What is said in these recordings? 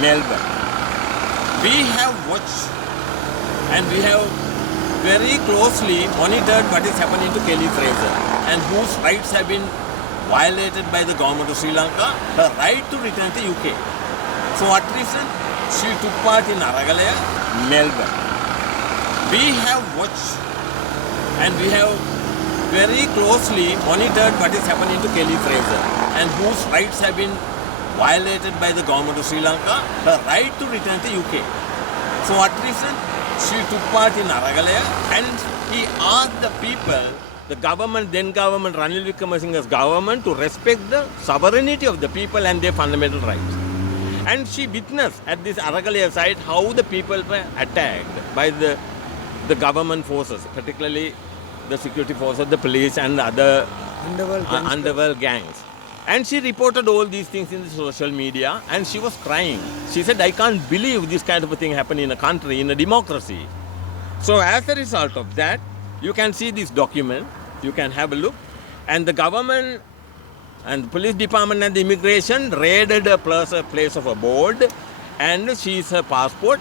Melbourne. We have watched and we have very closely monitored what is happening to Kelly Fraser and whose rights have been violated by the government of Sri Lanka, her right to return to UK. For what reason? She took part in Aragalaය, Melbourne. We have watched and we have very closely monitored what is happening to Kelly Fraser and whose rights have been violated by the government of Sri Lanka, her right to return to UK. For what reason? She took part in Aragalaය and he asked the people, the government, then government, Ranil Wickremesinghe's government, to respect the sovereignty of the people and their fundamental rights. And she witnessed at this Aragalaya site how the people were attacked by the government forces, particularly the security forces, the police and other underworld gangs. And she reported all these things in the social media and she was crying. She said, I can't believe this kind of a thing happened in a country, in a democracy. So as a result of that, you can see this document, you can have a look. And the government and the police department and the immigration raided a place of abode and seized her passport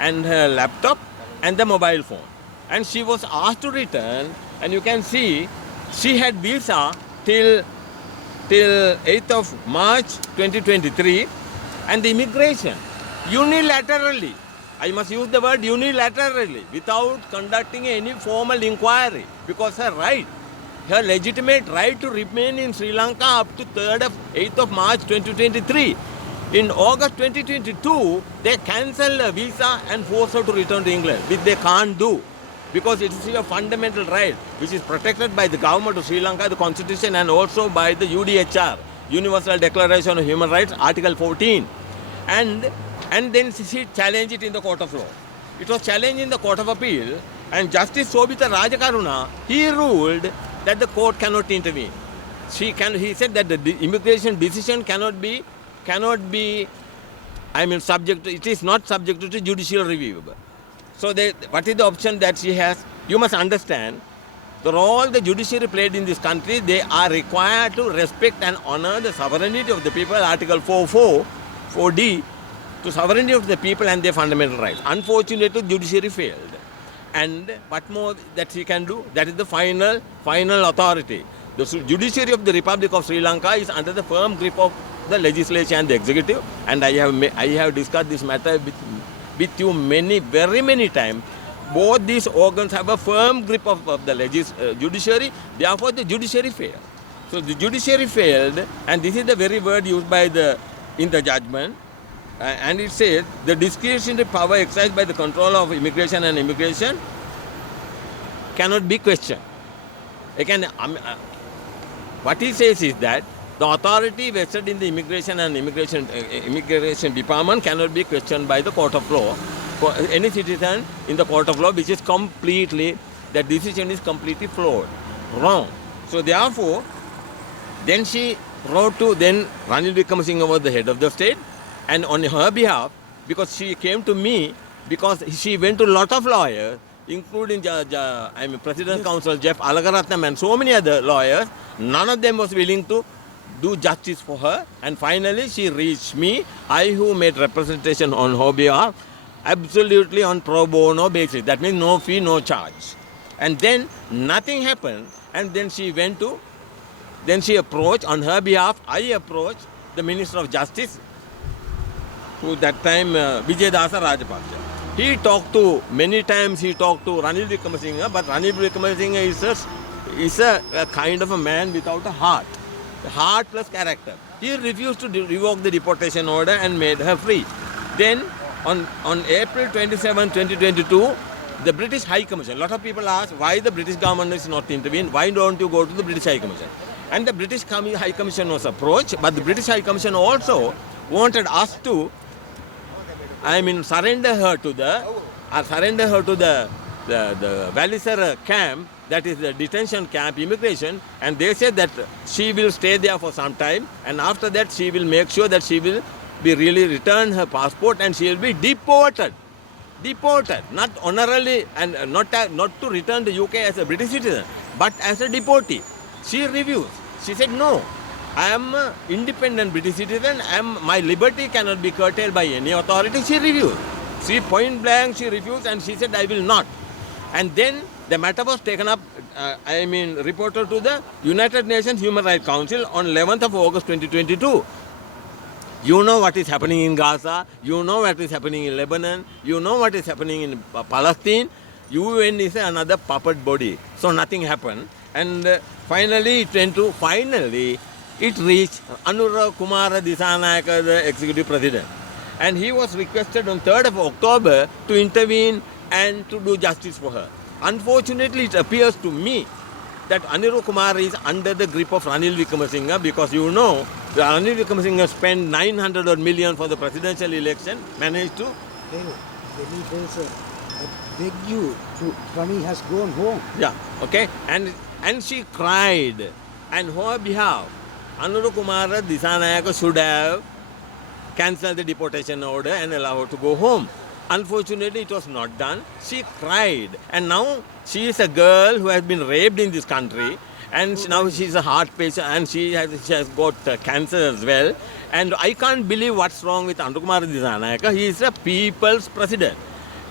and her laptop and the mobile phone. And she was asked to return, and you can see she had visa till 8th of March 2023, and the immigration unilaterally, I must use the word unilaterally, without conducting any formal inquiry, because her right, her legitimate right to remain in Sri Lanka up to 8th of March 2023. In August 2022, they cancelled her visa and forced her to return to England, which they can't do, because it is a fundamental right which is protected by the government of Sri Lanka, the constitution, and also by the UDHR, Universal Declaration of Human Rights, Article 14. And then she challenged it in the court of law. It was challenged in the court of appeal, and Justice Sobhita Rajakaruna, he ruled that the court cannot intervene. He said that the immigration decision cannot be, subject to, it is not subject to judicial review. So what is the option that she has? You must understand, the role the judiciary played in this country, they are required to respect and honor the sovereignty of the people, Article 4D, to sovereignty of the people and their fundamental rights. Unfortunately, the judiciary failed. And what more that she can do? That is the final authority. The judiciary of the Republic of Sri Lanka is under the firm grip of the legislature and the executive. And I have discussed this matter with you very many times. Both these organs have a firm grip of the judiciary. Therefore, the judiciary failed. So the judiciary failed, and this is the very word used by in the judgment. And it says the discretionary power exercised by the control of immigration and immigration cannot be questioned. Again, what he says is that the authority vested in the immigration and immigration department cannot be questioned by the court of law. For any citizen in the court of law, which is completely, that decision is completely flawed, wrong. So therefore, then she wrote to Ranil Wickremesinghe was the head of the state, and on her behalf, because she came to me, because she went to a lot of lawyers, including President Counsel Jeff Alagaratnam and so many other lawyers, none of them was willing to do justice for her, and finally she reached me, I who made representation on her behalf, absolutely on pro bono basis. That means no fee, no charge. And then nothing happened, and then she approached, on her behalf, I approached the Minister of Justice, who that time Vijayadasa Rajapaksa. He talked to, many times he talked to Ranil Wickremesinghe, but Ranil Wickremesinghe is a kind of a man without a heart. Heart plus character. He refused to revoke the deportation order and made her free. Then on April 27, 2022, the British High Commission, a lot of people ask why the British government is not intervened, why don't you go to the British High Commission? And the British High Commission was approached, but the British High Commission also wanted us to surrender her to the Valisara camp, that is the detention camp, immigration, and they said that she will stay there for some time, and after that she will make sure that she will be really return her passport and she will be deported, not honorarily and not to return to UK as a British citizen, but as a deportee. She refused. She said no. I am an independent British citizen. My liberty cannot be curtailed by any authority. She refused. She point blank, she refused and she said, I will not. And then the matter was taken up, reported to the United Nations Human Rights Council on 11th of August 2022. You know what is happening in Gaza, you know what is happening in Lebanon, you know what is happening in Palestine. UN is another puppet body. So nothing happened. And finally it reached Anura Kumara Disanayaka, the executive president. And he was requested on 3rd of October to intervene and to do justice for her. Unfortunately, it appears to me that Anirudh Kumar is under the grip of Ranil Wickremesinghe, because you know Ranil Wickremesinghe spent 900 million for the presidential election, managed to... I beg you, Ranil has gone home. Yeah, okay. And she cried. And on her behalf, Anura Kumara Disanayaka should have cancelled the deportation order and allow her to go home. Unfortunately, it was not done. She cried. And now she is a girl who has been raped in this country. And now she is a heart patient and she has got cancer as well. And I can't believe what's wrong with Anura Kumara Disanayaka. He is a people's president.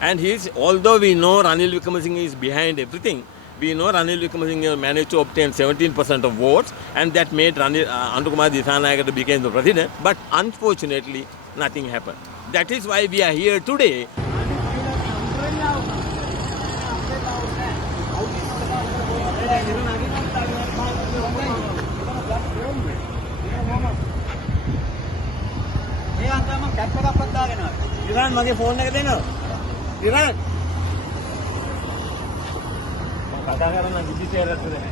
And although we know Ranil Wickremesinghe is behind everything, we know Ranil Wickremesinghe managed to obtain 17% of votes, and that made Anura Kumara Disanayaka to become the president. But unfortunately, nothing happened. That is why we are here today. Iran මගේ phone එක දෙනවා. ඉරාන් මම කතා කරන විදිහට ඇරෙන්න දෙන්නේ.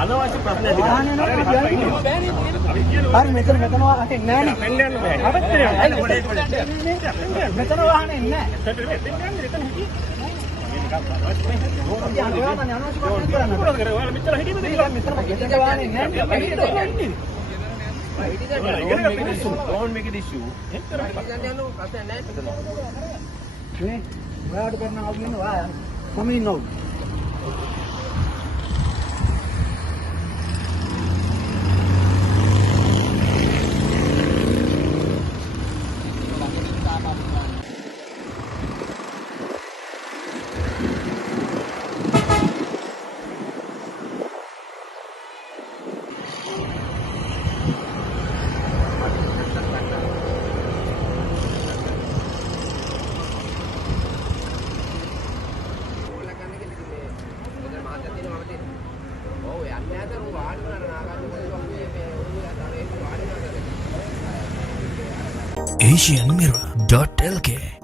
අනවශ්‍ය ප්‍රශ්න ඇති හරි මෙතන වාහනේ නැහැ නේ. මෙතන වාහනේ නැහැ. Don't make it issue. ඔයාට කරන අවුල ඉන්නවා. මම ඉන්නවා. AsianMirror.lk